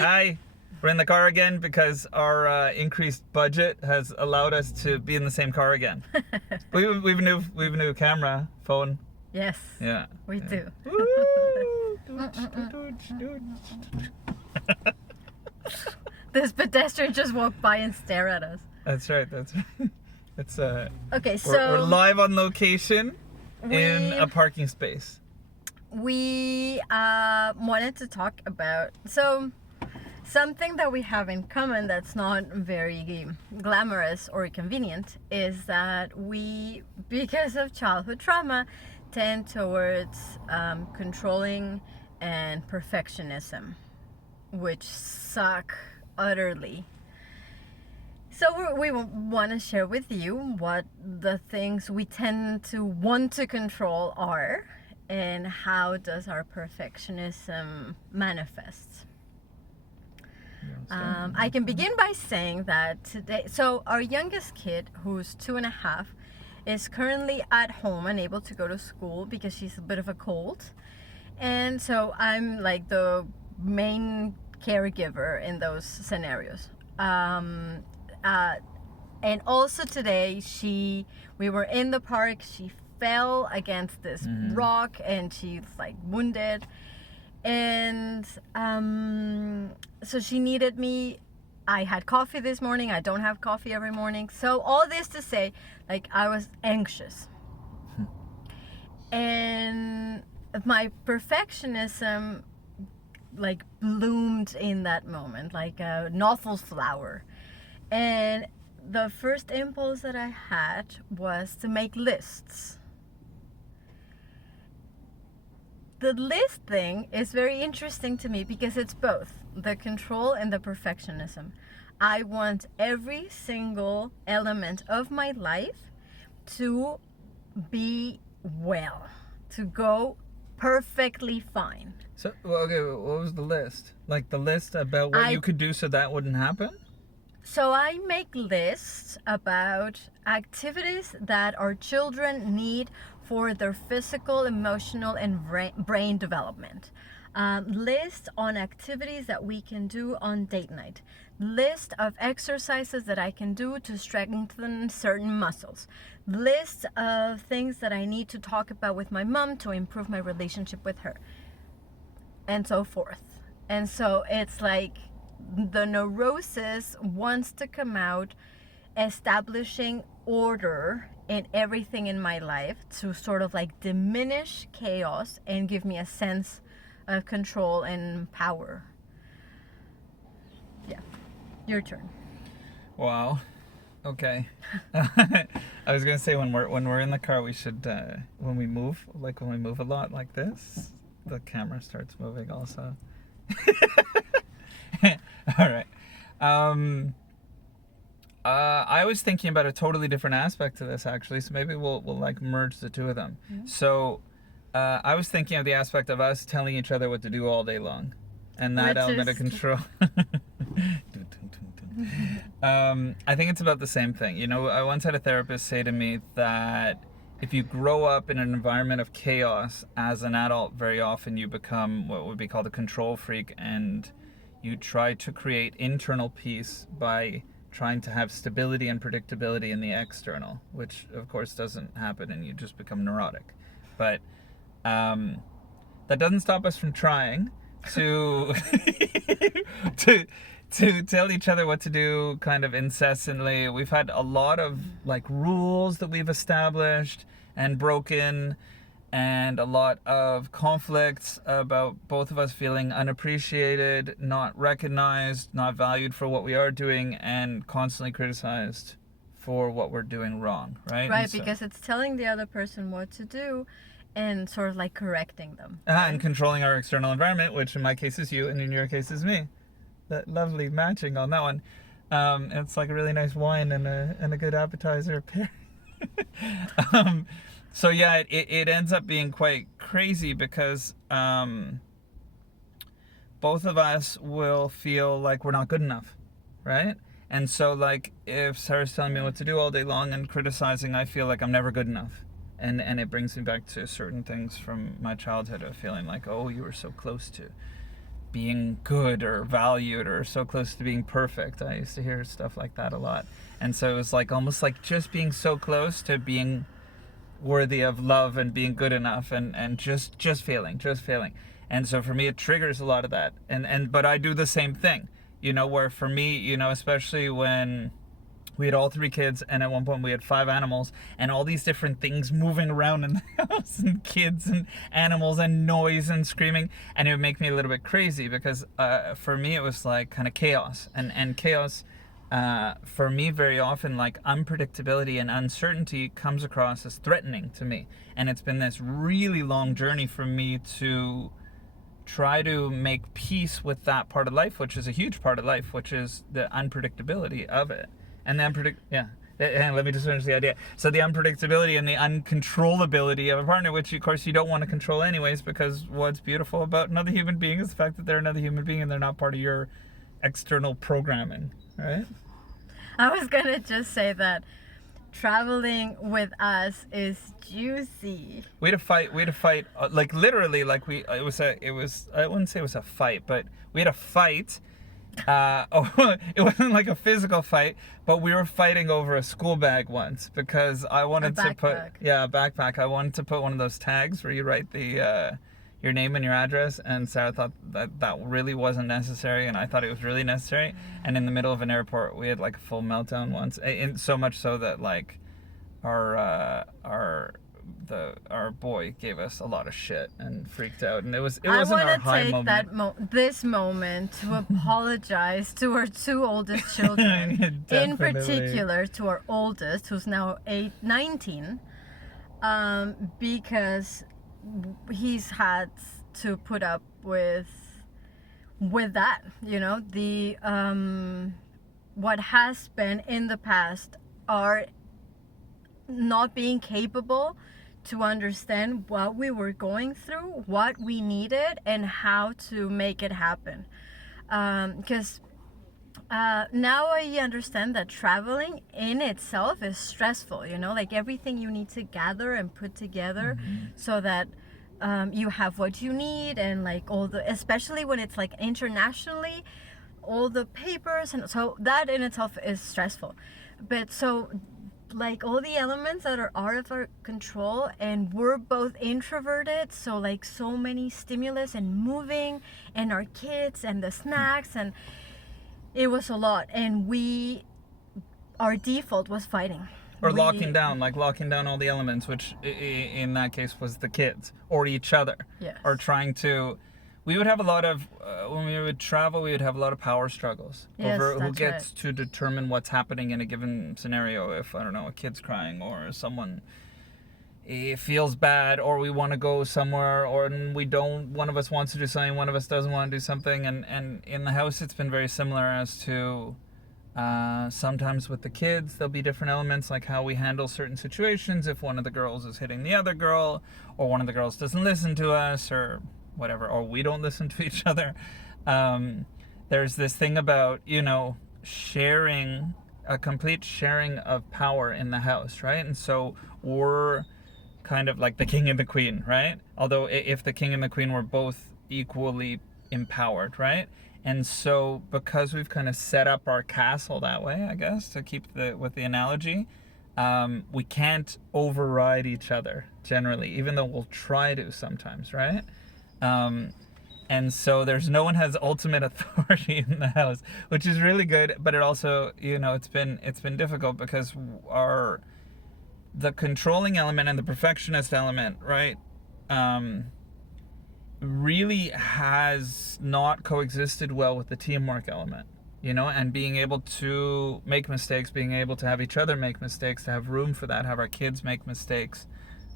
Hi. We're in the car again because our increased budget has allowed us to be in the same car again. we've a new camera phone. Yes. Yeah. We do. This pedestrian just walked by and stared at us. That's right. It's Okay, so we're live on location in a parking space. We wanted to talk about something that we have in common that's not very glamorous or convenient is that we, because of childhood trauma, tend towards controlling and perfectionism, which suck utterly. So we want to share with you what the things we tend to want to control are and how does our perfectionism manifest. I can begin by saying that today, so our youngest kid, who's 2.5, is currently at home, unable to go to school because she's a bit of a cold. And so I'm like the main caregiver in those scenarios. And also today, we were in the park, she fell against this rock and she's like wounded. And so she needed me. I had coffee this morning. I don't have coffee every morning. So all this to say, like, I was anxious. And my perfectionism, like, bloomed in that moment, like a novel flower. And the first impulse that I had was to make lists. The list thing is very interesting to me because it's both the control and the perfectionism. I want every single element of my life to be well, to go perfectly fine. So, okay, what was the list? Like the list about what you could do so that wouldn't happen? So I make lists about activities that our children need for their physical, emotional, and brain development. List on activities that we can do on date night. List of exercises that I can do to strengthen certain muscles. List of things that I need to talk about with my mom to improve my relationship with her. And so forth. And so it's like the neurosis wants to come out establishing order in everything in my life to sort of like diminish chaos and give me a sense of control and power. Yeah, your turn. Wow. Okay. I was gonna say when we're in the car, we should when we move a lot like this, the camera starts moving also. All right. I was thinking about a totally different aspect to this actually, so maybe we'll like merge the two of them. Mm-hmm. So I was thinking of the aspect of us telling each other what to do all day long, and that element of control. I think it's about the same thing. You know, I once had a therapist say to me that if you grow up in an environment of chaos as an adult, very often you become what would be called a control freak, and you try to create internal peace by trying to have stability and predictability in the external, which of course doesn't happen and you just become neurotic. But that doesn't stop us from trying to to tell each other what to do kind of incessantly. We've had a lot of like rules that we've established and broken, and a lot of conflicts about both of us feeling unappreciated, not recognized, not valued for what we are doing, and constantly criticized for what we're doing wrong, right? Right, because it's telling the other person what to do and sort of like correcting them. And controlling our external environment, which in my case is you and in your case is me. That lovely matching on that one. It's like a really nice wine and a good appetizer pair. So yeah, it ends up being quite crazy because both of us will feel like we're not good enough, right? And so like if Sarah's telling me what to do all day long and criticizing, I feel like I'm never good enough. And it brings me back to certain things from my childhood of feeling like, oh, you were so close to being good or valued or so close to being perfect. I used to hear stuff like that a lot. And so it was like almost like just being so close to being worthy of love and being good enough, and just failing. And so for me it triggers a lot of that. And but I do the same thing, where for me, especially when we had all three kids, and at one point we had five animals, and all these different things moving around in the house, and kids and animals and noise and screaming, and it would make me a little bit crazy because for me it was like kind of chaos, and chaos for me very often, like unpredictability and uncertainty comes across as threatening to me. And it's been this really long journey for me to try to make peace with that part of life, which is a huge part of life, which is the unpredictability of it. And the and let me just finish the idea. So the unpredictability and the uncontrollability of a partner, which of course you don't want to control anyways, because what's beautiful about another human being is the fact that they're another human being and they're not part of your external programming, right? I was gonna just say that traveling with us is juicy. We had a fight, like literally, like it was I wouldn't say it was a fight, but we had a fight. It wasn't like a physical fight, but we were fighting over a school bag once because I wanted to put, a backpack. I wanted to put one of those tags where you write the your name and your address, and Sarah thought that really wasn't necessary, and I thought it was really necessary. And in the middle of an airport, we had like a full meltdown once, and so much so that like our boy gave us a lot of shit and freaked out, and it wasn't our high moment. I want to take this moment to apologize to our two oldest children, in particular to our oldest, who's now 19, because he's had to put up with that, the what has been in the past are not being capable to understand what we were going through, what we needed, and how to make it happen. Because now I understand that traveling in itself is stressful, like everything you need to gather and put together so that you have what you need, and like especially when it's like internationally, all the papers, and so that in itself is stressful. But so like all the elements that are out of our control, and we're both introverted, so like so many stimulus and moving and our kids and the snacks, and it was a lot, and our default was fighting or locking down all the elements, which in that case was the kids or each other. Yes. Or trying to, we would have a lot of when we would travel, we would have a lot of power struggles over who gets to determine what's happening in a given scenario. If, I don't know, a kid's crying, or someone feels bad, or we want to go somewhere, or one of us wants to do something, one of us doesn't want to do something. And in the house it's been very similar as to sometimes with the kids there'll be different elements, like how we handle certain situations if one of the girls is hitting the other girl, or one of the girls doesn't listen to us, or whatever, or we don't listen to each other. There's this thing about, sharing, a complete sharing of power in the house, right? And so we're kind of like the king and the queen, right? Although if the king and the queen were both equally empowered, right? And so because we've kind of set up our castle that way, I guess, to keep with the analogy, we can't override each other generally, even though we'll try to sometimes, right? And so there's no one has ultimate authority in the house, which is really good, but it also, it's been difficult because the controlling element and the perfectionist element, right, really has not coexisted well with the teamwork element, and being able to make mistakes, being able to have each other make mistakes, to have room for that, have our kids make mistakes,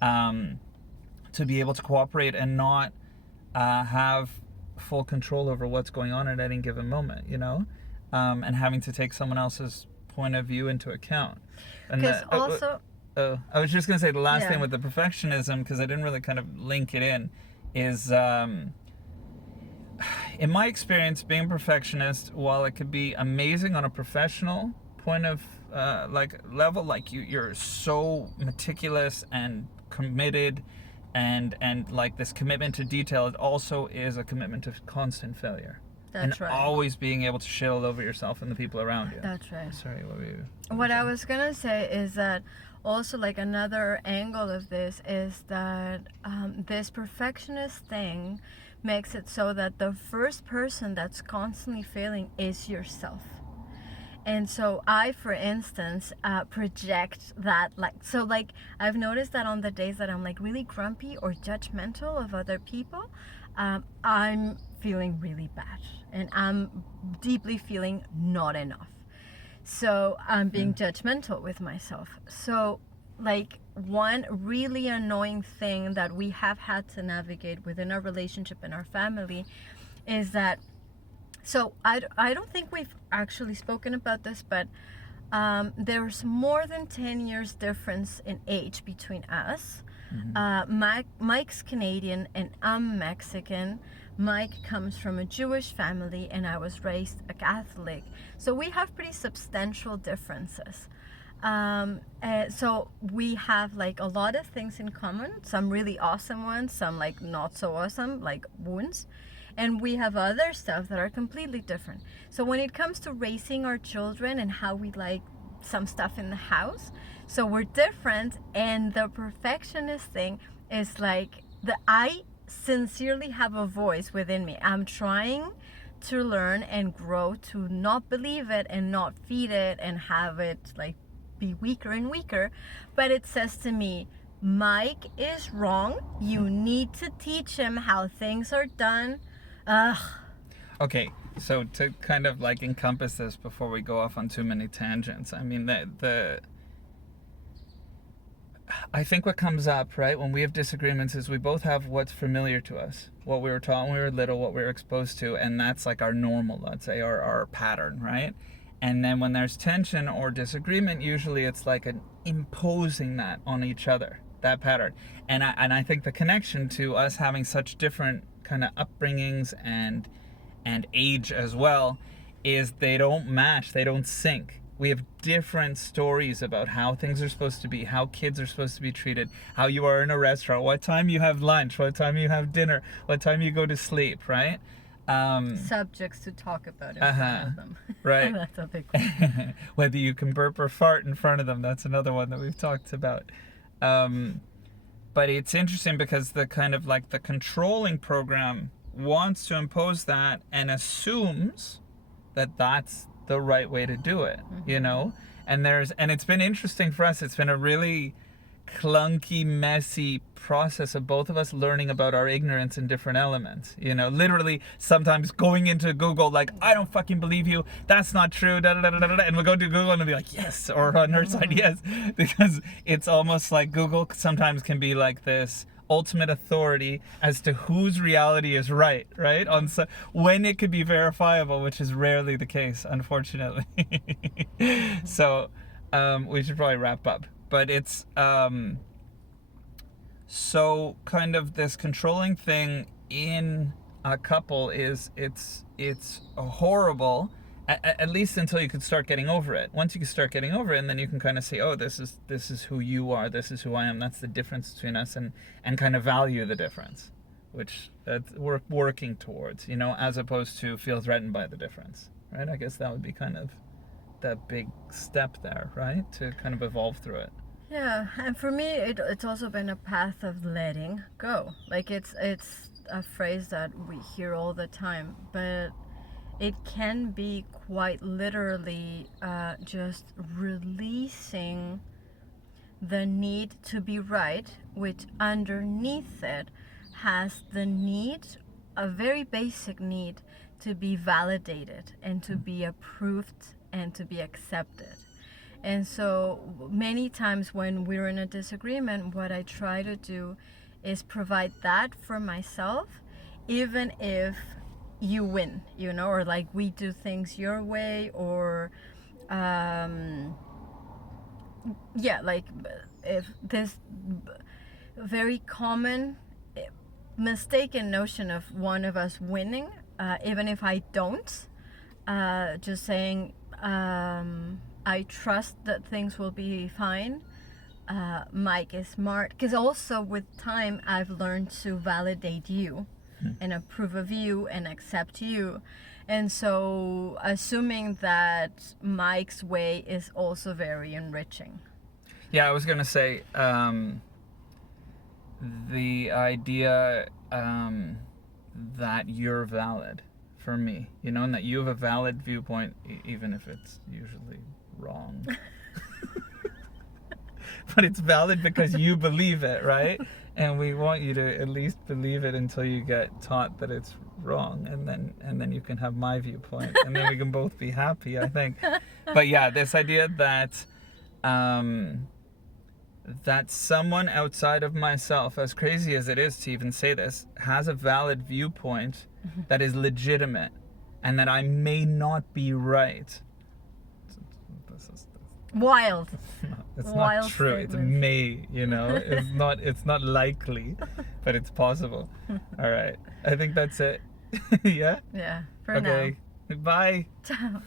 to be able to cooperate and not have full control over what's going on at any given moment, and having to take someone else's point of view into account. And I was just going to say the last thing with the perfectionism, because I didn't really kind of link it in, is in my experience, being a perfectionist, while it could be amazing on a professional point of level, like you're so meticulous and committed and like this commitment to detail, it also is a commitment to constant failure, and That's right. always being able to shit all over yourself and the people around you. That's right. Sorry, what were you What I saying? was gonna say is that also, like, another angle of this is that this perfectionist thing makes it so that the first person that's constantly failing is yourself. And so I, for instance, project that, like I've noticed that on the days that I'm like really grumpy or judgmental of other people, I'm feeling really bad and I'm deeply feeling not enough. So I'm being judgmental with myself. So, like, one really annoying thing that we have had to navigate within our relationship and our family is that, so I don't think we've actually spoken about this, but there's more than 10 years difference in age between us. Mike's Canadian and I'm Mexican. Mike comes from a Jewish family and I was raised a Catholic. So we have pretty substantial differences. So we have like a lot of things in common, some really awesome ones, some like not so awesome, like wounds. And we have other stuff that are completely different. So when it comes to raising our children and how we like some stuff in the house, so we're different. And the perfectionist thing is like I sincerely have a voice within me. I'm trying to learn and grow to not believe it and not feed it and have it like be weaker and weaker. But it says to me, Mike is wrong. You need to teach him how things are done. Ugh. Okay, so to kind of like encompass this before we go off on too many tangents, I mean I think what comes up, right, when we have disagreements is we both have what's familiar to us, what we were taught when we were little, what we were exposed to, and that's like our normal, let's say, our pattern, right? And then when there's tension or disagreement, usually it's like an imposing that on each other, that pattern. And I think the connection to us having such different kind of upbringings and age as well is they don't match, they don't sync. We have different stories about how things are supposed to be, how kids are supposed to be treated, how you are in a restaurant, what time you have lunch, what time you have dinner, what time you go to sleep, right? Subjects to talk about in Uh-huh. front of them. Right. That's a big one. Whether you can burp or fart in front of them, that's another one that we've talked about. But it's interesting because the kind of like the controlling program wants to impose that and assumes that that's the right way to do it, you know? And it's been interesting for us. It's been a really clunky, messy process of both of us learning about our ignorance in different elements. You know, literally sometimes going into Google, like, I don't fucking believe you. That's not true. Da, da, da, da, da, and we'll go to Google and we'll be like, yes. Or on her side, yes. Because it's almost like Google sometimes can be like this ultimate authority as to whose reality is right on when it could be verifiable, which is rarely the case, unfortunately. So we should probably wrap up, but it's so kind of this controlling thing in a couple is it's horrible, at least until you could start getting over it. Once you can start getting over it, and then you can kind of say, oh, this is who you are, this is who I am, that's the difference between us, and kind of value the difference, which we're working towards, you know, as opposed to feel threatened by the difference, right? I guess that would be kind of that big step there, right, to kind of evolve through it. Yeah, and for me, it's also been a path of letting go. Like it's a phrase that we hear all the time, but it can be quite literally just releasing the need to be right, which underneath it has the need, a very basic need, to be validated and to be approved and to be accepted. And so many times when we're in a disagreement, what I try to do is provide that for myself, even if you win, you know, or like we do things your way, or yeah, like if this very common mistaken notion of one of us winning, even if I don't, just saying, I trust that things will be fine. Mike is smart. Because also with time, I've learned to validate you and approve of you and accept you. And so assuming that Mike's way is also very enriching. Yeah, I was gonna say the idea that you're valid for me, you know, and that you have a valid viewpoint, even if it's usually wrong. But it's valid because you believe it, right? And we want you to at least believe it until you get taught that it's wrong, and then you can have my viewpoint, and then we can both be happy, I think. But yeah, this idea that that someone outside of myself, as crazy as it is to even say this, has a valid viewpoint that is legitimate, and that I may not be right. Wild. It's Wild not true. It's statement. may, you know. It's not likely, but it's possible. All right. I think that's it. Yeah? Yeah, for Okay. Bye. now. Ciao.